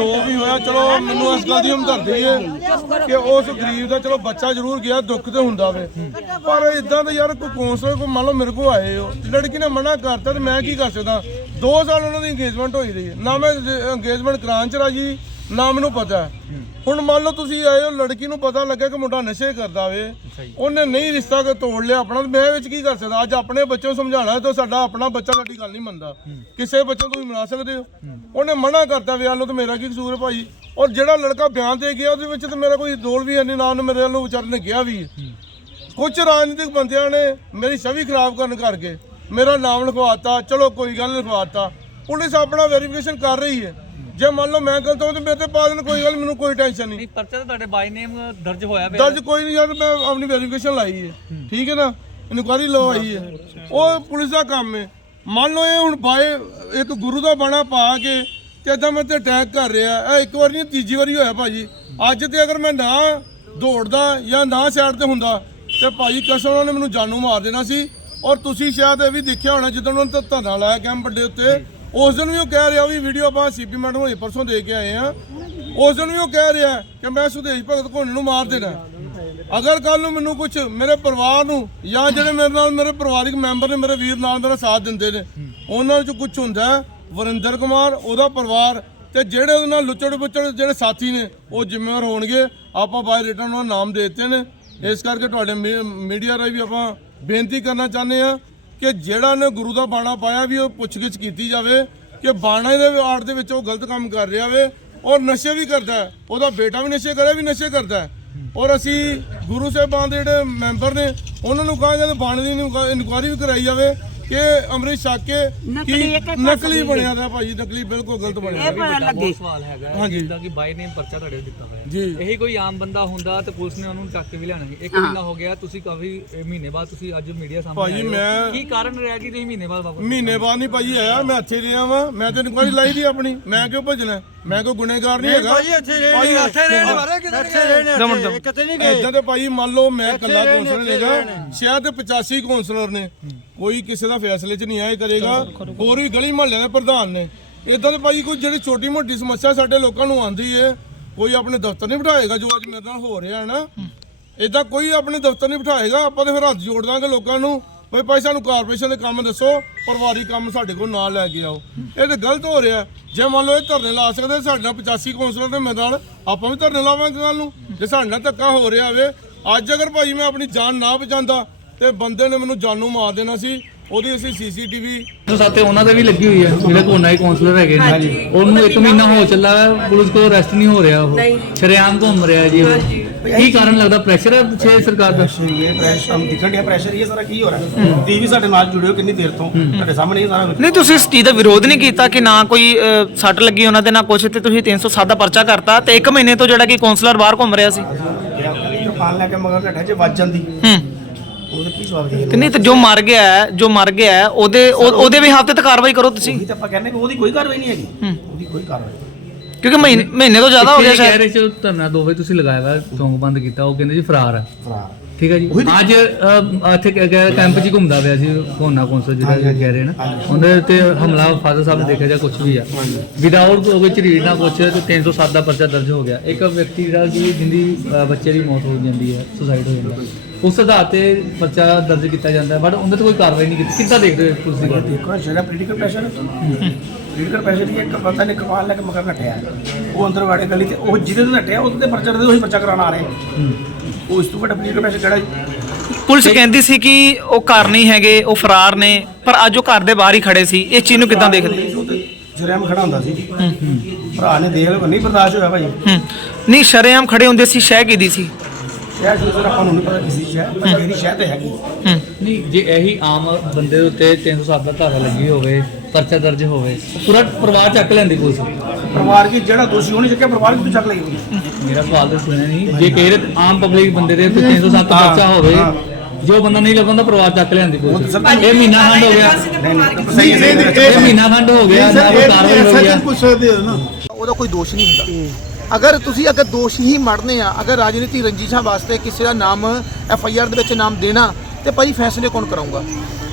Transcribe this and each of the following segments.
ਜੋ ਵੀ ਹੋਇਆ ਚਲੋ ਮੈਨੂੰ ਇਸ ਗੱਲ ਦੀ ਹਮਦਰਦੀ ਹੈ ਕਿ ਉਸ ਗਰੀਬ ਦਾ ਚਲੋ ਬੱਚਾ ਜ਼ਰੂਰ ਗਿਆ ਦੁੱਖ ਤੇ ਹੁੰਦਾ ਵੇ। ਪਰ ਇਦਾਂ ਦਾ ਯਾਰ ਕੋਈ ਕੌਂਸਲਰ ਕੋਈ ਮੰਨ ਲਓ ਮੇਰੇ ਕੋਲ ਆਏ ਹੋ ਲੜਕੀ ਨੇ ਮਨਾ ਕਰਤਾ ਤੇ ਮੈਂ ਕੀ ਕਰ ਸਕਦਾ? 2 ਸਾਲ ਉਹਨਾਂ ਦੀ ਇੰਗੇਜਮੈਂਟ ਹੋਈ ਰਹੀ ਹੈ। ਨਾ ਮੈਂ ਇੰਗੇਜਮੈਂਟ ਕਰਾਉਣ ਚ ਰਾਜੀ ਨਾ ਮੈਨੂੰ ਪਤਾ। ਹੁਣ ਮੰਨ ਲਓ ਤੁਸੀਂ ਆਏ ਹੋ ਲੜਕੀ ਨੂੰ ਪਤਾ ਲੱਗਾ ਕਿ ਮੁੰਡਾ ਨਸ਼ੇ ਕਰਦਾ ਵੇ। ਉਹਨੇ ਨਹੀਂ ਰਿਸ਼ਤਾ ਕੋ ਤੋੜ ਲਿਆ ਆਪਣਾ ਮੈਂ ਵਿੱਚ ਕੀ ਕਰ ਸਕਦਾ? ਅੱਜ ਆਪਣੇ ਬੱਚੇ ਨੂੰ ਸਮਝਾਉਣਾ ਤਾਂ ਸਾਡਾ ਆਪਣਾ ਬੱਚਾ ਸਾਡੀ ਗੱਲ ਨਹੀਂ ਮੰਨਦਾ। ਕਿਸੇ ਬੱਚੇ ਨੂੰ ਤੁਸੀਂ ਮਨਾ ਸਕਦੇ ਹੋ? ਉਹਨੇ ਮਨਾ ਕਰਤਾ ਵਿਆਹ ਲੋ ਤੇ ਮੇਰਾ ਕੀ ਕਸੂਰ ਹੈ ਭਾਈ? ਔਰ ਜਿਹੜਾ ਲੜਕਾ ਬਿਆਨ ਦੇ ਗਿਆ ਉਹਦੇ ਵਿੱਚ ਤਾਂ ਮੇਰਾ ਕੋਈ ਰੋਲ ਵੀ ਨਹੀਂ ਨਾ ਮੇਰੇ ਵੱਲੋਂ ਵਿਚਾਰ ਨੇ ਕਿਹਾ ਵੀ। ਕੁਝ ਰਾਜਨੀਤਿਕ ਬੰਦਿਆਂ ਨੇ ਮੇਰੀ ਛਵੀ ਖਰਾਬ ਕਰਨ ਕਰਕੇ ਮੇਰਾ ਨਾਮ ਲਿਖਵਾਤਾ ਚਲੋ ਕੋਈ ਗੱਲ ਲਿਖਵਾਤਾ ਪੁਲਿਸ ਆਪਣਾ ਵੈਰੀਫਿਕੇਸ਼ਨ ਕਰ ਰਹੀ ਹੈ। ਜੇ ਮੰਨ ਲਓ ਮੈਂ ਗਲਤ ਹਾਂ ਤੇ ਮੇਰੇ ਤੇ ਪਾ ਦੇਣ ਕੋਈ ਗੱਲ ਮੈਨੂੰ ਕੋਈ ਟੈਨਸ਼ਨ ਨਹੀਂ ਨਹੀਂ ਪਰਚਾ ਤਾਂ ਤੁਹਾਡੇ ਬਾਈ ਨੇਮ ਦਰਜ ਹੋਇਆ ਪਿਆ। ਦਰਜ ਕੋਈ ਨਹੀਂ ਯਾਰ ਮੈਂ ਆਪਣੀ ਵੈਰੀਫਿਕੇਸ਼ਨ ਲਾਈ ਹੈ। ਠੀਕ ਹੈ ਨਾ? ਇਨਕੁਆਰੀ ਲਵਾਈ ਹੈ? ਉਹ ਪੁਲਿਸ ਦਾ ਕੰਮ ਹੈ। ਮੰਨ ਲਓ ਇਹ ਹੁਣ ਬਾਏ ਇੱਕ ਗੁਰੂ ਦਾ ਬਾਣਾ ਪਾ ਕੇ ਤੇ ਏਦਾਂ ਮੈਂ ਤੇ ਅਟੈਕ ਕਰ ਰਿਹਾ। ਇਹ ਇੱਕ ਵਾਰ ਨਹੀਂ ਤੀਜੀ ਵਾਰੀ ਹੋਇਆ ਭਾਜੀ। ਅੱਜ ਤੇ ਅਗਰ ਮੈਂ ਨਾ ਦੌੜਦਾ ਜਾਂ ਨਾ ਸਾਈਡ ਤੇ ਹੁੰਦਾ ਤੇ ਭਾਜੀ ਕਸਮ ਉਹਨਾਂ ਨੇ ਮੈਨੂੰ ਜਾਨੂ ਮਾਰ ਦੇਣਾ ਸੀ। ਔਰ ਤੁਸੀਂ ਸ਼ਾਇਦ ਇਹ ਵੀ ਦੇਖਿਆ ਹੋਣਾ ਜਦੋਂ ਉਹਨਾਂ ਨੇ ਧਰਨਾ ਲਾਇਆ ਕੈਂਪ ਵੱਡੇ ਉੱਤੇ ਉਸ ਦਿਨ ਵੀ ਉਹ ਕਹਿ ਰਿਹਾ ਵੀ ਵੀਡੀਓ ਆਪਾਂ ਸੀਪੀ ਮੈਡਮ ਹੋਏ ਪਰਸੋਂ ਦੇ ਕੇ ਆਏ ਆ। ਉਸ ਦਿਨ ਵੀ ਉਹ ਕਹਿ ਰਿਹਾ ਕਿ ਮੈਂ ਸੁਦੇਸ਼ ਭਗਤ ਘੋਣੇ ਨੂੰ ਮਾਰ ਦੇਣਾ। ਅਗਰ ਕੱਲ ਨੂੰ ਮੈਨੂੰ ਕੁਝ ਮੇਰੇ ਪਰਿਵਾਰ ਨੂੰ ਜਾਂ ਜਿਹੜੇ ਮੇਰੇ ਨਾਲ ਮੇਰੇ ਪਰਿਵਾਰਿਕ ਮੈਂਬਰ ਨੇ, ਮੇਰੇ ਵੀਰ ਨਾਲ ਮੇਰਾ ਸਾਥ ਦਿੰਦੇ ਨੇ, ਉਹਨਾਂ ਵਿੱਚ ਕੁਝ ਹੁੰਦਾ ਵਰਿੰਦਰ ਕੁਮਾਰ, ਉਹਦਾ ਪਰਿਵਾਰ ਤੇ ਜਿਹੜੇ ਉਹਦੇ ਨਾਲ ਲੁੱਚੜ ਬੁੱਚੜ ਜਿਹੜੇ ਸਾਥੀ ਨੇ, ਉਹ ਜ਼ਿੰਮੇਵਾਰ ਹੋਣਗੇ। ਆਪਾਂ ਬਾਈ ਰਿਟਰਨ ਉਹਨਾਂ ਨਾਮ ਦੇ ਦਿੱਤੇ ਨੇ। ਇਸ ਕਰਕੇ ਤੁਹਾਡੇ ਮੀ- ਮੀਡੀਆ ਰਾਹੀਂ ਵੀ ਆਪਾਂ ਬੇਨਤੀ ਕਰਨਾ ਚਾਹੁੰਦੇ ਆ ਕਿ ਜਿਹੜਾ ਨੇ ਗੁਰੂ ਦਾ ਬਾਣਾ ਪਾਇਆ ਵੀ ਉਹ ਪੁੱਛਗਿੱਛ ਕੀਤੀ ਜਾਵੇ, ਕਿ ਬਾਣੇ ਦੇ ਆੜ ਦੇ ਵਿੱਚ ਉਹ ਗਲਤ ਕੰਮ ਕਰ ਰਿਹਾ ਵੇ, ਔਰ ਨਸ਼ੇ ਵੀ ਕਰਦਾ ਉਹਦਾ ਬੇਟਾ ਵੀ ਨਸ਼ੇ ਕਰੇ, ਵੀ ਨਸ਼ੇ ਕਰਦਾ ਔਰ ਅਸੀਂ ਗੁਰੂ ਸਾਹਿਬਾਨ ਦੇ ਜਿਹੜੇ ਮੈਂਬਰ ਨੇ, ਉਹਨਾਂ ਨੂੰ ਕਹਾਂ ਜਦ ਬਾਣੇ ਦੀ ਇਨਕੁਆਇਰੀ ਵੀ ਕਰਾਈ ਜਾਵੇ। ਕਿ ਅੰਮ੍ਰਿਤ ਛਕ ਕੇ ਨਕਲੀ ਇੱਕ ਬਣਿਆ ਦਾ ਭਾਜੀ ਨਕਲੀ ਬਿਲਕੁਲ ਗਲਤ ਬਣਿਆ ਇਹ ਪਤਾ ਲੱਗੇ। ਸਵਾਲ ਹੈਗਾ ਹਾਂਜੀ। ਜਿੱਦਾਂ ਕਿ ਬਾਈ ਨੇਮ ਪਰਚਾ ਤੁਹਾਡੇ ਦਿੱਤਾ ਹੋਇਆ। ਜੀ। ਇਹੀ ਕੋਈ ਆਮ ਬੰਦਾ ਹੁੰਦਾ ਤੇ ਪੁਲਿਸ ਨੇ ਉਹਨੂੰ ਚੱਕ ਕੇ ਵੀ ਲਿਆਣਾ ਸੀ ਇੱਕ ਮਹੀਨਾ ਹੋ ਗਿਆ ਤੁਸੀਂ ਕਾਫੀ ਇਹ ਮਹੀਨੇ ਬਾਅਦ ਤੁਸੀਂ ਅੱਜ ਮੀਡੀਆ ਸਾਹਮਣੇ ਭਾਜੀ ਆਏ ਹੋ। ਮੈਂ ਕੀ ਕਾਰਨ ਰਿਹਾ ਕਿ ਤੁਸੀਂ ਮਹੀਨੇ ਬਾਅਦ ਵਾਪਸ ਮਹੀਨੇ ਬਾਅਦ ਨਹੀਂ ਭਾਜੀ ਆਇਆ ਮੈਂ ਇੱਥੇ ਰਿਹਾ ਵਾਂ। ਮੈਂ ਤੇ ਇਨਕੁਆਇਰੀ ਲਾਈ ਦੀ ਆਪਣੀ। ਮੈਂ ਕਿਉਂ ਭਜਣਾ? ਮੈਂ ਕੋਈ ਗੁਨੇਗਾਰ ਨਹੀਂ ਹੈਗਾ। ਭਾਜੀ ਇੱਥੇ ਰਹਿਣੇ ਇੱਥੇ ਰਹਿਣੇ ਵਾਲੇ ਕਿਤੇ ਨਹੀਂ ਗਏ। ਇਦਾਂ ਤੇ ਭਾਜੀ ਮੰਨ ਲਓ ਮੈਂ ਇਕੱਲਾ ਕੌਂਸਲਰ ਨੇਗਾ ਸ਼ਾਇਦ 85 ਕੌਂਸਲਰ ਨੇ। ਕੋਈ ਕਿਸੇ ਦਾ ਫੈਸਲੇ 'ਚ ਨਹੀਂ ਆਏ ਕਰੇਗਾ। ਹੋਰ ਵੀ ਗਲੀ ਮੁਹੱਲਿਆਂ ਦੇ ਪ੍ਰਧਾਨ ਨੇ। ਇਦਾਂ ਤੇ ਭਾਜੀ ਕੋਈ ਜਿਹੜੀ ਛੋਟੀ ਮੋਟੀ ਸਮੱਸਿਆ ਸਾਡੇ ਲੋਕਾਂ ਨੂੰ ਆਂਦੀ ਏ ਕੋਈ ਆਪਣੇ ਦਫ਼ਤਰ ਨਹੀਂ ਬਿਠਾਏਗਾ ਜੋ ਅੱਜ ਮੇਰੇ ਨਾਲ ਹੋ ਰਿਹਾ ਹੈ ਨਾ। ਇਦਾਂ ਕੋਈ ਆਪਣੇ ਦਫ਼ਤਰ ਨਹੀਂ ਬਿਠਾਏਗਾ ਆਪਾਂ ਤੇ ਫਿਰ ਹੱਥ ਜੋੜ ਦਾਂਗੇ ਲੋਕਾਂ ਨੂੰ ਬਈ ਭਾਈ ਸਾਨੂੰ ਕਾਰਪੋਰੇਸ਼ਨ ਦੇ ਕੰਮ ਦੱਸੋ ਪਰਿਵਾਰੀ ਕੰਮ ਸਾਡੇ ਕੋਲ ਨਾਲ ਲੈ ਕੇ ਆਓ। ਇਹ ਤੇ ਗਲਤ ਹੋ ਰਿਹਾ ਜੇ ਮੰਨ ਲਓ ਇਹ ਧਰਨੇ ਲਾ ਸਕਦੇ ਸਾਡੇ ਨਾਲ 85 ਕੌਂਸਲਰ ਨੇ ਮੇਰੇ ਨਾਲ ਆਪਾਂ ਵੀ ਧਰਨੇ ਲਾਵਾਂਗੇ ਕੱਲ ਨੂੰ। ਜੇ ਸਾਡੇ ਨਾਲ ਧੱਕਾ ਹੋ ਰਿਹਾ ਹੋਵੇ ਅੱਜ ਅਗਰ ਭਾਈ ਮੈਂ ਆਪਣੀ ਜਾਨ ਨਾ ਬਚਾਉਂਦਾ ਤੇ ਬੰਦੇ ਨੇ ਮੈਨੂੰ ਜਾਨੋਂ ਮਾਰ ਦੇਣਾ ਸੀ। ਉਹਦੀ ਅਸੀਂ ਸੀਸੀਟੀਵੀ ਸਾਥੇ ਉਹਨਾਂ ਦੇ ਵੀ ਲੱਗੀ ਹੋਈ ਹੈ ਜਿਹੜੇ ਕੋਨਾ ਹੀ ਕਾਉਂਸਲਰ ਹੈਗੇ ਨੇ। ਉਹਨੂੰ ਇੱਕ ਮਹੀਨਾ ਹੋ ਚੱਲਾ ਹੈ ਪੁਲਿਸ ਕੋਲ ਅਰੈਸਟ ਨਹੀਂ ਹੋ ਰਿਹਾ ਉਹ। ਸ਼ਰੇਆਮ ਘੁੰਮ ਰਿਹਾ ਜੀ ਉਹ। ਕੀ ਕਾਰਨ ਲੱਗਦਾ? ਪ੍ਰੈਸ਼ਰ ਹੈ ਪਿੱਛੇ ਸਰਕਾਰ ਦਾ? ਇਹ ਪ੍ਰੈਸ਼ਰ ਹਮ ਦਿਖਣ ਡਿਆ ਪ੍ਰੈਸ਼ਰ ਇਹ ਸਾਰਾ ਕੀ ਹੋ ਰਿਹਾ? ਤੁਸੀਂ ਵੀ ਸਾਡੇ ਨਾਲ ਜੁੜੇ ਹੋ ਕਿੰਨੀ ਦੇਰ ਤੋਂ? ਤੁਹਾਡੇ ਸਾਹਮਣੇ ਇਹ ਸਾਰਾ। ਨਹੀਂ ਤੁਸੀਂ ਇਸ ਚੀਜ਼ ਦਾ ਵਿਰੋਧ ਨਹੀਂ ਕੀਤਾ ਕਿ ਨਾ ਕੋਈ ਸੱਟ ਲੱਗੀ ਉਹਨਾਂ ਦੇ ਨਾ ਕੁਛ ਤੇ ਤੁਸੀਂ 307 ਦਾ ਪਰਚਾ ਕਰਤਾ ਤੇ 1 ਮਹੀਨੇ ਤੋਂ ਜਿਹੜਾ ਕਿ ਕਾਉਂਸਲਰ ਬਾਹਰ ਘੁੰਮ ਰਿਹਾ ਸੀ। ਕਿਰਪਾਨ ਲੈ ਕੇ ਮਗਰ ਨੱਠਾ ਜੇ ਵੱਜ ਜਾਂਦੀ। ਹੂੰ। ਉਹਦੇ ਕੀ ਜਵਾਬ ਦੇ ਤੇ ਨਹੀਂ ਤੇ ਜੋ ਮਰ ਗਿਆ ਹੈ ਜੋ ਮਰ ਗਿਆ ਹੈ ਉਹਦੇ ਉਹ- ਉਹਦੇ ਵੀ ਹੱਥ ਤੇ ਕਾਰਵਾਈ ਕਰੋ ਤੁਸੀਂ। ਉਹੀ ਤਾਂ ਆਪਾਂ ਕਹਿੰਦੇ ਕਿ ਉਹਦੀ ਕੋਈ ਕਾਰਵਾਈ ਨਹੀਂ ਹੈਗੀ। ਉਹਦੀ ਕੋਈ ਕਾਰਵਾਈ ਨਹੀਂ। ਕਿਉਂਕਿ ਮਹੀਨੇ ਮਹੀਨੇ ਤੋਂ ਜ਼ਿਆਦਾ ਹੋ ਗਿਆ ਕਹਿ ਸ਼ਾਇਦ। ਰਹੇ ਸੀ ਧਰਨਾ ਦੋ ਵਜੇ ਤੁਸੀਂ ਲਗਾਇਆ ਵਾ ਚੌਂਕ ਬੰਦ ਕੀਤਾ ਉਹ ਕਹਿੰਦੇ ਜੀ ਫਰਾਰ ਹੈ ਫਰਾਰ। ਠੀਕ ਹੈ ਜੀ। ਅੱਜ ਇੱਥੇ ਕਹਿ- ਕਹਿ- ਕੈਂਪ 'ਚ ਹੀ ਘੁੰਮਦਾ ਪਿਆ ਸੀ ਕੋਨਾ ਕੌਂਸਲ ਜਿਹੜਾ ਕਹਿ ਰਹੇ ਨਾ। ਉਹਦੇ ਉੱਤੇ ਹਮਲਾ ਫਾਦਰ ਸਾਹਿਬ ਨੇ ਦੇਖਿਆ ਜਾਂ ਕੁਝ ਵੀ ਆ। ਵਿਦਆਊਟ ਕੋਈ ਝਰੀਟ ਨਾ ਕੁਛ ਤੇ 307 ਦਾ ਪਰਚਾ ਦਰਜ ਹੋ ਗਿਆ। ਇੱਕ ਵਿਅਕਤੀ ਦਾ ਜੀ ਜਿੰਦੀ ਬੱਚੇ ਦੀ ਮੌਤ ਹੋ ਜਾਂਦੀ ਹੈ ਸੁਸਾਈਡ ਹੋ ਜਾਂਦਾ ਉਸ ਆਧਾਰ ਤੇ ਪਰਚਾ ਦਰਜ ਕੀਤਾ ਜਾਂਦਾ ਬਟ ਉਹਦੇ ਤੇ ਕੋਈ ਕਾਰਵਾਈ ਨਹੀਂ ਕੀਤੀ। ਕਿੱਦਾਂ ਦੇਖਦੇ ਹੋ ਤੁਸੀਂ? ਦੀ ਗੱਲ ਦੇਖੋ ਜਿਹੜਾ ਪੋਲੀਟੀਕਲ ਪ੍ਰੈਸ਼ਰ ਪੋਲੀਟੀਕਲ ਪ੍ਰੈਸ਼ਰ ਦੀ ਇੱਕ ਬੰਦਾ ਨੇ ਕਿਰਪਾਨ ਲੈ ਕੇ ਮਗਰ ਨੱਠਿਆ ਉਹ ਅੰਦਰ ਵਾੜੇ ਗਲੀ ਤੇ ਉਹ ਜਿਹਦੇ ਤੇ ਨੱਠਿਆ ਉਹਦੇ ਤੇ ਪਰਚਾ ਦੇ ਉਹੀ ਪਰਚਾ ਕਰਾਉਣ ਆ ਰਹੇ ਉਹ ਇਸ ਤੋਂ ਵੱਡਾ ਪੋਲੀਟੀਕਲ ਪ੍ਰੈਸ਼ਰ ਕਿਹੜਾ ਪੁਲਿਸ ਕਹਿੰਦੀ ਸੀ ਕਿ ਉਹ ਘਰ ਨਹੀਂ ਹੈਗੇ ਉਹ ਫਰਾਰ ਨੇ ਪਰ ਅੱਜ ਉਹ ਘਰ ਦੇ ਬਾਹਰ ਹੀ ਖੜੇ ਸੀ। ਇਸ ਚੀਜ਼ ਨੂੰ ਕਿੱਦਾਂ ਦੇਖਦੇ? ਜਰਮ ਖੜਾ ਹੁੰਦਾ ਸੀ ਭਰਾ ਨੇ ਦੇਖ ਲਿਆ ਨਹੀਂ ਬਰਦਾਸ਼ਤ ਹੋਇਆ ਭਾਈ। ਨਹੀਂ ਸ਼ਰੇਆਮ ਖੜੇ ਹੁੰਦੇ ਸੀ ਸ਼ਹਿ ਕਿਹਦੀ ਸੀ? ਸ਼ਹਿਰ ਸ਼ੁਰੂ ਆਪਾਂ ਨੂੰ ਨਹੀਂ ਪਤਾ ਕਿਸੇ ਦੀ ਸ਼ਹਿਰ ਪਰ ਜਿਹੜੀ ਸ਼ਹਿਰ ਤੇ ਹੈਗੀ। ਹੂੰ। ਨਹੀਂ ਜੇ ਇਹੀ ਆਮ ਬੰਦੇ ਦੇ ਉੱਤੇ 307 ਦਾ ਧਾਰਾ ਲੱਗੀ ਹੋਵੇ ਪਰਚਾ ਦਰਜ ਹੋਵੇ ਪੂਰਾ ਪਰਿਵਾਰ ਚੱਕ ਲੈਂਦੀ ਪੁਲਿਸ ਪਰਿਵਾਰ ਕੀ ਜਿਹੜਾ ਦੋਸ਼ੀ ਹੋਣੀ ਚੱਕਿਆ ਪਰਿਵਾਰ ਵੀ ਤੂੰ ਚੱਕ ਲਈ ਮੇਰਾ ਸਵਾਲ ਤਾਂ ਸੁਣਿਆ ਨਹੀਂ। ਜੇ ਕਹੇ ਰਹੇ ਆਮ ਪਬਲਿਕ ਬੰਦੇ ਦੇ ਉੱਤੇ 307 ਪਰਚਾ ਹੋਵੇ ਜੋ ਬੰਦਾ ਨਹੀਂ ਲੱਗਾ ਹੁੰਦਾ ਪਰਿਵਾਰ ਚੱਕ ਲੈਂਦੀ ਪੁਲਿਸ ਇਹ ਮਹੀਨਾ ਖੰਡ ਹੋ ਗਿਆ। ਸਹੀ ਹੈ ਇਹ ਮਹੀਨਾ ਖੰਡ ਹੋ ਗਿਆ ਨਾ ਕੋਈ ਕਾਰਵਾਈ ਹੋ ਗਿਆ। ਉਹਦਾ ਕੋਈ ਦੋਸ਼ ਨਹੀਂ ਹੁੰਦਾ। ਅਗਰ ਤੁਸੀਂ ਅਗਰ ਦੋਸ਼ ਹੀ ਮੜਨੇ ਆ, ਅਗਰ ਰਾਜਨੀਤੀ ਰੰਜੀਸ਼ਾਂ ਵਾਸਤੇ ਕਿਸੇ ਦਾ ਨਾਮ ਐਫ ਆਈ ਆਰ ਦੇ ਵਿੱਚ ਨਾਮ ਦੇਣਾ, ਤੇ ਭਾਈ ਫੈਸਲੇ ਕੌਣ ਕਰਾਊਗਾ?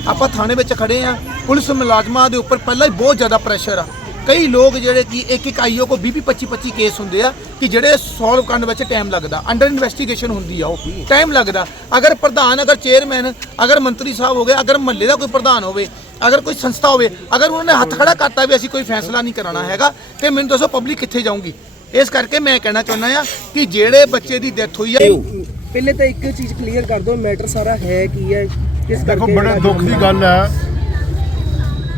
ਆਪਾਂ ਥਾਣੇ ਵਿੱਚ ਖੜੇ ਆ, ਪੁਲਿਸ ਮੁਲਾਜ਼ਮਾਂ ਦੇ ਉੱਪਰ ਪਹਿਲਾਂ ਹੀ ਬਹੁਤ ਜ਼ਿਆਦਾ ਪ੍ਰੈਸ਼ਰ ਆ। ਕਈ ਲੋਕ ਜਿਹੜੇ ਕਿ ਇੱਕ ਇੱਕ ਆਈਓ ਕੋ 20 25 25 ਕੇਸ ਹੁੰਦੇ ਆ, ਕਿ ਜਿਹੜੇ ਸੋਲਵ ਕਰਨ ਵਿੱਚ ਟਾਈਮ ਲੱਗਦਾ ਅੰਡਰ ਇਨਵੈਸਟੀਗੇਸ਼ਨ ਹੁੰਦੀ ਆ ਉਹ। ਟਾਈਮ ਲੱਗਦਾ। ਅਗਰ ਪ੍ਰਧਾਨ, ਅਗਰ ਚੇਅਰਮੈਨ ਅਗਰ ਮੰਤਰੀ ਸਾਹਿਬ ਹੋ ਗਏ, ਅਗਰ ਮਹੱਲੇ ਦਾ ਕੋਈ ਪ੍ਰਧਾਨ ਹੋਵੇ, ਅਗਰ ਕੋਈ ਸੰਸਥਾ ਹੋਵੇ, ਅਗਰ ਉਹਨਾਂ ਨੇ ਹੱਥ ਖੜਾ ਕਰਤਾ ਵੀ ਅਸੀਂ ਕੋਈ ਫੈਸਲਾ ਨਹੀਂ ਕਰਾਉਣਾ ਹੈਗਾ, ਤੇ ਮੈਨੂੰ ਦੱਸੋ ਪਬਲਿਕ ਕਿੱਥੇ ਜਾਊਗੀ? ਇਸ ਕਰਕੇ ਮੈਂ ਕਹਿਣਾ ਚਾਹੁੰਦਾ ਆ ਕਿ ਜਿਹੜੇ ਬੱਚੇ ਦੀ ਡੈਥ ਹੋਈ ਆ ਪਹਿਲੇ ਤਾਂ ਇੱਕ ਚੀਜ਼ ਕਲੀਅਰ ਕਰ ਦਿਓ ਮੈਟਰ ਸਾਰਾ ਹੈ ਕੀ ਹੈ ਕਿਸ ਦੇਖੋ ਬੜੇ ਦੁੱਖ ਦੀ ਗੱਲ ਹੈ।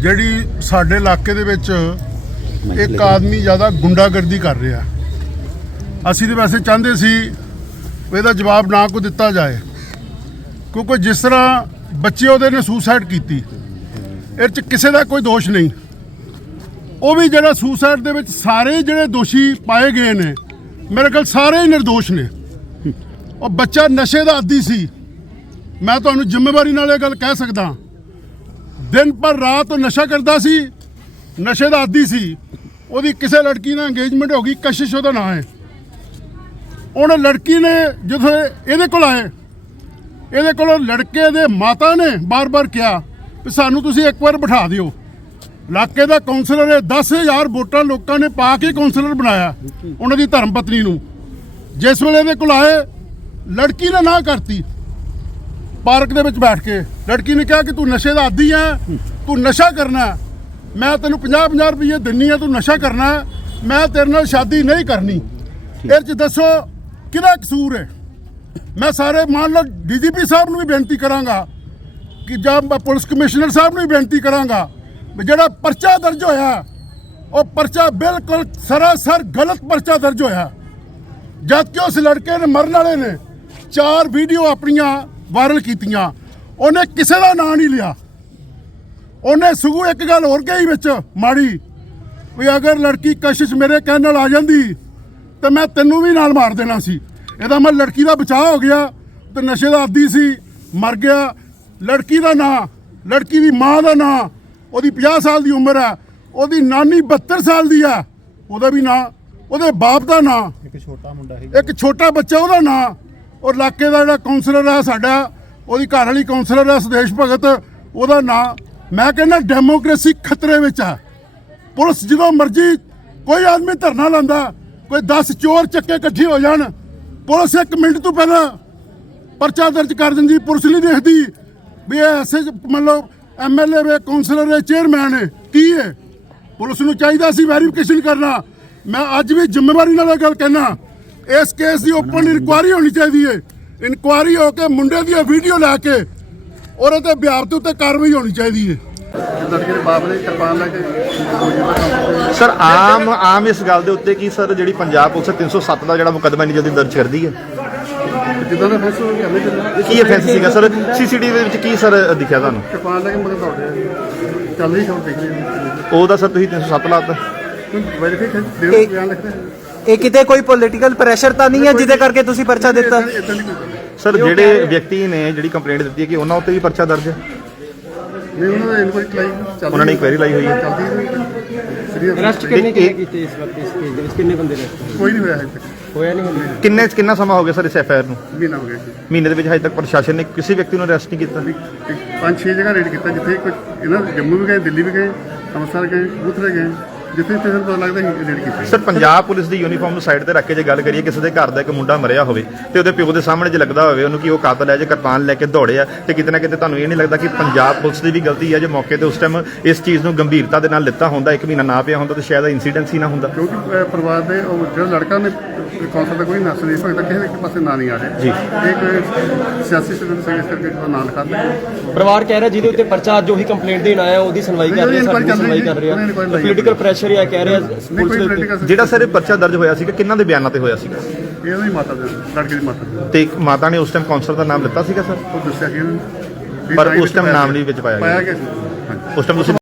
ਜਿਹੜੀ ਸਾਡੇ ਇਲਾਕੇ ਦੇ ਵਿੱਚ ਇੱਕ ਆਦਮੀ ਜ਼ਿਆਦਾ ਗੁੰਡਾਗਰਦੀ ਕਰ ਰਿਹਾ। ਅਸੀਂ ਤਾਂ ਵੈਸੇ ਚਾਹੁੰਦੇ ਸੀ ਇਹਦਾ ਜਵਾਬ ਨਾ ਕੋ ਦਿੱਤਾ ਜਾਏ। ਕਿਉਂਕਿ ਜਿਸ ਤਰ੍ਹਾਂ ਬੱਚੇ ਉਹਦੇ ਨੇ ਸੁਸਾਈਡ ਕੀਤੀ ਇਹ 'ਚ ਕਿਸੇ ਦਾ ਕੋਈ ਦੋਸ਼ ਨਹੀਂ। ਉਹ ਵੀ ਜਿਹੜਾ ਸੁਸਾਈਡ ਦੇ ਵਿੱਚ ਸਾਰੇ ਜਿਹੜੇ ਦੋਸ਼ੀ ਪਾਏ ਗਏ ਨੇ, ਮੇਰੇ ਕੋਲ ਸਾਰੇ ਹੀ ਨਿਰਦੋਸ਼ ਨੇ। ਉਹ ਬੱਚਾ ਨਸ਼ੇ ਦਾ ਆਦੀ ਸੀ। ਮੈਂ ਤੁਹਾਨੂੰ ਜ਼ਿੰਮੇਵਾਰੀ ਨਾਲ ਇਹ ਗੱਲ ਕਹਿ ਸਕਦਾ ਦਿਨ ਪਰ ਰਾਤ ਉਹ ਨਸ਼ਾ ਕਰਦਾ ਸੀ, ਨਸ਼ੇ ਦਾ ਆਦੀ ਸੀ। ਉਹਦੀ ਕਿਸੇ ਲੜਕੀ ਨਾਲ ਇੰਗੇਜਮੈਂਟ ਹੋ ਗਈ, ਕਸ਼ਿਸ਼ ਉਹਦਾ ਨਾਂ ਹੈ। ਉਹਨੇ ਲੜਕੀ ਨੇ ਜਦੋਂ ਇਹਦੇ ਕੋਲ ਆਏ, ਇਹਦੇ ਕੋਲ ਲੜਕੇ ਦੇ ਮਾਤਾ ਨੇ ਬਾਰ-ਬਾਰ ਕਿਹਾ ਵੀ ਸਾਨੂੰ ਤੁਸੀਂ ਇੱਕ ਵਾਰ ਬਿਠਾ ਦਿਓ। ਇਲਾਕੇ ਦਾ ਕਾਉਂਸਲਰ ਹੈ 10000 ਵੋਟਾਂ ਲੋਕਾਂ ਨੇ ਪਾ ਕੇ ਕਾਉਂਸਲਰ ਬਣਾਇਆ ਉਹਨਾਂ ਦੀ ਧਰਮ ਪਤਨੀ ਨੂੰ। ਜਿਸ ਵੇਲੇ ਇਹਦੇ ਕੋਲ ਆਏ ਲੜਕੀ ਨੇ ਨਾ ਕਰਤੀ। ਪਾਰਕ ਦੇ ਵਿੱਚ ਬੈਠ ਕੇ ਲੜਕੀ ਨੇ ਕਿਹਾ ਕਿ ਤੂੰ ਨਸ਼ੇ ਦਾ ਆਦੀ ਹੈ ਤੂੰ ਨਸ਼ਾ ਕਰਨਾ। ਮੈਂ ਤੈਨੂੰ 50-50 ਰੁਪਏ ਦਿੰਨੀ ਹੈ ਤੂੰ ਨਸ਼ਾ ਕਰਨਾ। ਮੈਂ ਤੇਰੇ ਨਾਲ ਸ਼ਾਦੀ ਨਹੀਂ ਕਰਨੀ। ਇਹ ਚ ਦੱਸੋ ਕਿਹਦਾ ਕਸੂਰ ਹੈ ਮੈਂ ਸਾਰੇ ਮੰਨ ਲਓ ਡੀਜੀਪੀ ਸਾਹਿਬ ਨੂੰ ਵੀ ਬੇਨਤੀ ਕਰਾਂਗਾ ਕਿ ਜਾਂ ਪੁਲਿਸ ਕਮਿਸ਼ਨਰ ਸਾਹਿਬ ਨੂੰ ਵੀ ਬੇਨਤੀ ਕਰਾਂਗਾ ਜਿਹੜਾ ਪਰਚਾ ਦਰਜ ਹੋਇਆ, ਉਹ ਪਰਚਾ ਬਿਲਕੁਲ ਸਰਾਸਰ ਗਲਤ ਪਰਚਾ ਦਰਜ ਹੋਇਆ। ਜਦ ਕਿ ਉਸ ਲੜਕੇ ਨੇ ਮਰਨ ਵਾਲੇ ਨੇ ਚਾਰ ਵੀਡੀਓ ਆਪਣੀਆਂ ਵਾਇਰਲ ਕੀਤੀਆਂ। ਉਹਨੇ ਕਿਸੇ ਦਾ ਨਾਂ ਨਹੀਂ ਲਿਆ। ਉਹਨੇ ਸਗੋਂ ਇੱਕ ਗੱਲ ਹੋਰ ਕਹੀ ਵਿੱਚ, ਮਾੜੀ, ਵੀ ਅਗਰ ਲੜਕੀ ਕਸ਼ਿਸ਼ ਮੇਰੇ ਕਹਿਣ ਨਾਲ ਆ ਜਾਂਦੀ, ਤੇ ਮੈਂ ਤੈਨੂੰ ਵੀ ਨਾਲ ਮਾਰ ਦੇਣਾ ਸੀ। ਇਹਦਾ ਮੈਂ ਲੜਕੀ ਦਾ ਬਚਾਅ ਹੋ ਗਿਆ, ਤੇ ਨਸ਼ੇ ਦਾ ਆਦੀ ਸੀ, ਮਰ ਗਿਆ। ਲੜਕੀ ਦਾ ਨਾਂ, ਲੜਕੀ ਦੀ ਮਾਂ ਦਾ ਨਾਂ ਉਹਦੀ 50 ਸਾਲ ਦੀ ਉਮਰ ਹੈ ਉਹਦੀ ਨਾਨੀ 72 ਸਾਲ ਦੀ ਆ ਉਹਦਾ ਵੀ ਨਾਂ ਉਹਦੇ ਬਾਪ ਦਾ ਨਾਂ ਇੱਕ ਛੋਟਾ ਮੁੰਡਾ ਸੀ। ਇੱਕ ਛੋਟਾ ਬੱਚਾ ਉਹਦਾ ਨਾਂ ਔਰ ਇਲਾਕੇ ਦਾ ਜਿਹੜਾ ਕਾਉਂਸਲਰ ਆ ਸਾਡਾ ਉਹਦੀ ਘਰ ਵਾਲੀ ਕਾਉਂਸਲਰ ਆ ਸੁਦੇਸ਼ ਭਗਤ ਉਹਦਾ ਨਾਂ ਮੈਂ ਕਹਿੰਦਾ ਡੈਮੋਕ੍ਰੇਸੀ ਖਤਰੇ ਵਿੱਚ ਆ। ਪੁਲਿਸ ਜਦੋਂ ਮਰਜ਼ੀ ਕੋਈ ਆਦਮੀ ਧਰਨਾ ਲਾਂਦਾ ਕੋਈ 10 ਚੋਰ ਚੱਕੇ ਇਕੱਠੇ ਹੋ ਜਾਣ ਪੁਲਿਸ ਇੱਕ ਮਿੰਟ ਤੋਂ ਪਹਿਲਾਂ ਪਰਚਾ ਦਰਜ ਕਰ ਦਿੰਦੀ ਪੁਲਿਸ ਨਹੀਂ ਦੇਖਦੀ ਵੀ ਐਸੇ ਮੰਨ ਲਓ ਐਮਐਲਏ ਵੇ ਕਾਉਂਸਲਰ ਹੈ ਚੇਅਰਮੈਨ ਹੈ ਕੀ ਹੈ ਪੁਲਿਸ ਨੂੰ ਚਾਹੀਦਾ ਸੀ ਵੈਰੀਫਿਕੇਸ਼ਨ ਕਰਨਾ। ਮੈਂ ਅੱਜ ਵੀ ਜ਼ਿੰਮੇਵਾਰੀ ਨਾਲ ਗੱਲ ਕਹਿਣਾ ਇਸ ਕੇਸ ਦੀ ਓਪਨ ਇਨਕੁਆਰੀ ਹੋਣੀ ਚਾਹੀਦੀ ਹੈ ਇਨਕੁਆਰੀ ਹੋ ਕੇ ਮੁੰਡੇ ਦੀ ਵੀਡੀਓ ਲੈ ਕੇ ਉਹਦੇ ਤੇ ਬਿਆਰ ਦੇ ਉੱਤੇ ਕਾਰਵਾਈ ਹੋਣੀ ਚਾਹੀਦੀ ਹੈ ਲੜਕੇ ਦੇ ਬਾਪ ਨੇ ਕਿਰਪਾਨ ਲੈ ਕੇ ਸਰ, ਆਮ ਆਮ ਇਸ ਗੱਲ ਦੇ ਉੱਤੇ ਕੀ ਸਰ ਜਿਹੜੀ ਪੰਜਾਬ ਪੁਲਿਸ 307 ਦਾ ਜਿਹੜਾ ਮੁਕੱਦਮਾ ਨਹੀਂ ਜਲਦੀ ਦਰਜ ਕਰਦੀ ਹੈ? ਜਿੱਦਾਂ ਦਾ ਫੈਸਲਾ ਹੋ ਗਿਆ ਹਮੇ ਚੱਲਣਾ। ਕੀ ਅਫੈਂਸ ਸੀਗਾ? ਸਰ ਸੀਸੀਟੀਵੀ ਦੇ ਵਿੱਚ ਕੀ ਸਰ ਦਿਖਿਆ ਤੁਹਾਨੂੰ? ਕਿਰਪਾਨ ਲੈ ਕੇ ਮਗਰ ਦੌੜੇ ਚੱਲ ਰਹੀ ਖਬਰ ਦੇਖ। ਲਈ ਉਹਦਾ ਸਰ ਤੁਸੀਂ 307 ਲਾਤਾ। ਵੈਰੀਫਿਕੇਸ਼ਨ ਦੇ ਬਿਆਨ ਲਿਖਦੇ ਇਹ ਕਿਤੇ ਕੋਈ ਪੋਲੀਟੀਕਲ ਪ੍ਰੈਸ਼ਰ ਤਾਂ ਨਹੀਂ ਹੈ ਜਿਹਦੇ ਕਰਕੇ ਤੁਸੀਂ ਪਰਚਾ ਦਿੱਤਾ? ਸਰ ਜਿਹੜੇ ਵਿਅਕਤੀ ਨੇ ਜਿਹੜੀ ਕੰਪਲੇਂਟ ਦਿੱਤੀ ਹੈ ਕਿ ਉਹਨਾਂ ਉੱਤੇ ਵੀ ਪਰਚਾ ਦਰਜ ਹੈ? ਨਹੀਂ ਉਹਨਾਂ ਨੇ ਇਨਕੁਆਇਰੀ ਚਲਾਈ ਚੱਲ ਉਹਨਾਂ ਨੇ ਇਨਕੁਆਇਰੀ ਲਾਈ ਹੋਈ ਹੈ। ਚੱਲਦੀ ਸ੍ਰੀ ਅਰੈਸਟ ਕਿੰਨੇ ਕੀਤੇ ਇਸ ਵਕਤ ਇਸ ਕੇਸ ਦੇ ਵਿੱਚ? ਕਿੰਨੇ ਬੰਦੇ ਨੇ ਕੋਈ ਨਹੀਂ ਹੋਇਆ ਹਜੇ ਤੱਕ। ਹੋਇਆ ਨਹੀਂ ਹੁੰਦੇ ਕਿੰਨੇ ਕਿੰਨਾ ਸਮਾਂ ਹੋ ਗਿਆ ਸਰ ਇਸ ਐਫਆਈਆਰ ਨੂੰ? ਮਹੀਨਾ ਹੋ ਗਿਆ ਜੀ। ਮਹੀਨੇ ਦੇ ਵਿੱਚ ਹਜੇ ਤੱਕ ਪ੍ਰਸ਼ਾਸਨ ਨੇ ਕਿਸੇ ਵਿਅਕਤੀ ਨੂੰ ਅਰੈਸਟ ਨਹੀਂ ਕੀਤਾ। ਇੱਕ ਪੰਜ ਛੇ ਜਗ੍ਹਾ ਰੇਡ ਕੀਤਾ ਜਿੱਥੇ ਕੁਝ ਇਹਨਾਂ ਜੰਮੂ ਵੀ ਗਏ ਦਿੱਲੀ ਵੀ ਗਏ ਅੰਮ੍ਰਿਤਸਰ ਗਏ ਬੂਥਰੇ ਗਏ। ਜਿੱਥੇ ਜਿੱਥੇ ਸਾਨੂੰ ਪਤਾ ਲੱਗਦਾ ਸੀ ਰੇਡ ਕੀਤੀ ਸਰ ਪੰਜਾਬ ਪੁਲਿਸ ਦੀ ਯੂਨੀਫਾਰਮ ਨੂੰ ਸਾਈਡ ਤੇ ਰੱਖ ਕੇ ਜੇ ਗੱਲ ਕਰੀਏ ਕਿਸੇ ਦੇ ਘਰ ਦਾ ਇੱਕ ਮੁੰਡਾ ਮਰਿਆ ਹੋਵੇ ਤੇ ਉਹਦੇ ਪਿਓ ਦੇ ਸਾਹਮਣੇ ਜੇ ਲੱਗਦਾ ਹੋਵੇ ਉਹਨੂੰ ਕਿ ਉਹ ਕਾਤਲ ਹੈ ਜੇ ਕਿਰਪਾਨ ਲੈ ਕੇ ਦੌੜਿਆ ਤੇ ਕਿਤੇ ਨਾ ਕਿਤੇ ਤੁਹਾਨੂੰ ਇਹ ਨਹੀਂ ਲੱਗਦਾ ਕਿ ਪੰਜਾਬ ਪੁਲਿਸ ਦੀ ਵੀ ਗਲਤੀ ਹੈ ਜੇ ਮੌਕੇ ਤੇ ਉਸ ਟਾਈਮ ਇਸ ਚੀਜ਼ ਨੂੰ ਗੰਭੀਰਤਾ ਦੇ ਨਾਲ ਲਿੱਤਾ ਹੁੰਦਾ ਇੱਕ ਮਹੀਨਾ ਨਾ ਪਿਆ ਹੁੰਦਾ ਤਾਂ ਸ਼ਾਇਦ ਇਨਸੀਡੈਂਸ ਹੀ ਨਾ ਹੁੰਦਾ। ਕਿਉਂਕਿ ਅਹ, ਪਰਿਵਾਰ ਦੇ ਉਹ ਜਿਹੜਾ ਲੜਕਾ ਨੇ ਕੌਂਸਲ ਦਾ ਕੋਈ ਨਸ ਨਹੀਂ ਸਕਦਾ ਕਿਸੇ ਦੇ ਇੱਕ ਪਾਸੇ ਨਾਂ ਨਹੀਂ ਆ ਰਿਹਾ। ਜੀ। ਇੱਕ ਸਿਆਸੀ ਸਦਨ ਸੰਗਤ ਕਰਕੇ ਜਿਹੜਾ ਨਾਂ ਲਿਖਾ ਦਿੱਤਾ। ਪਰਿਵਾਰ ਕਹਿ ਰਿਹਾ ਜਿਹਦੇ ਉੱਤੇ ਪਰਚਾ ਅੱਜ ਉਹੀ ਕੰਪਲੇਂਟ ਦੇਣ ਆਇਆ ਉਹਦੀ ਸੁਣਵਾਈ ਕਰ ਰਿਹਾ ਸਾਡੀ ਸੁਣਵਾਈ ਕਰ ਰਿਹਾ। ਪੋਲੀਟੀਕਲ ਪ੍ਰੈਸ਼ਰ ਹੈ ਕਹਿ ਰਿਹਾ ਨਹੀਂ ਪੁਲਿਸ ਦੇ ਉੱਤੇ। ਪੋਲੀਟੀਕਲ ਜਿਹੜਾ ਸਰ ਇਹ ਪਰਚਾ ਦਰਜ ਹੋਇਆ ਸੀਗਾ ਕਿੰਨਾਂ ਦੇ ਬਿਆਨਾਂ ਤੇ ਹੋਇਆ ਸੀਗਾ? ਇਹ ਉਹਦੀ ਮਾਤਾ ਦਾ ਲੜਕੇ ਦੀ ਮਾਤਾ ਦਾ। ਤੇ ਇੱਕ ਮਾਤਾ ਨੇ ਉਸ ਟਾਈਮ ਕਾਉਂਸਲਰ ਦਾ ਨਾਮ ਦਿੱਤਾ ਸੀਗਾ ਸਰ? ਉਹ ਦੱਸਿਆ ਕਿ ਇਹਨੂੰ- ਪਰ ਉਸ time ਨਾਮ ਨਹੀਂ ਵਿੱਚ ਪਾਇਆ ਗਿਆ। ਪਾਇਆ ਗਿਆ। ਸੀ। ਹਾਂਜੀ ਉਸ ਟਾਈਮ ਤੁਸੀਂ